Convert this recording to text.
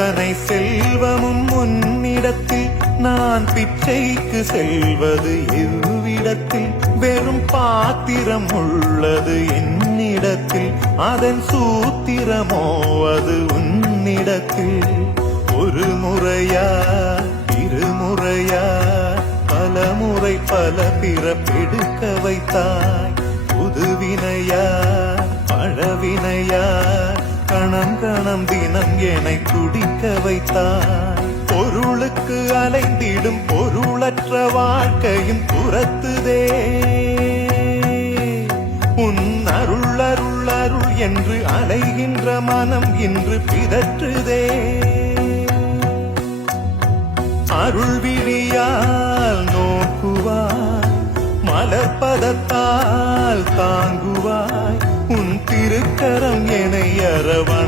இத்தனை செல்வமும் உன்னிடத்தில் நான் பிச்சைக்கு செல்வது எவ்விடத்தில் வெறும் பாத்திரம் உள்ளது என்னிடத்தில் அதன் சூத்திரமோ அது உன்னிடத்தில் ஒரு முறையா இருமுறையா பல முறை பல பிறப்பெடுக்க வைத்தாய் புதுவினையா பழவினையா கணம் கணம் தினம் என்னை துடிக்க வைத்தாய் பொருளுக்கு அலைந்திடும் பொருளற்ற வாழ்க்கையும் துரத்துதே உன் அருள் அருள் அருள் என்று அலைகின்ற மனம் இன்று பிதற்றுதே அருள் விழியால் நோக்குவாய் மலர்பதத்தால் தாங்குவாய் உன் திருக்கரம் என்னை அரவணைக்குதே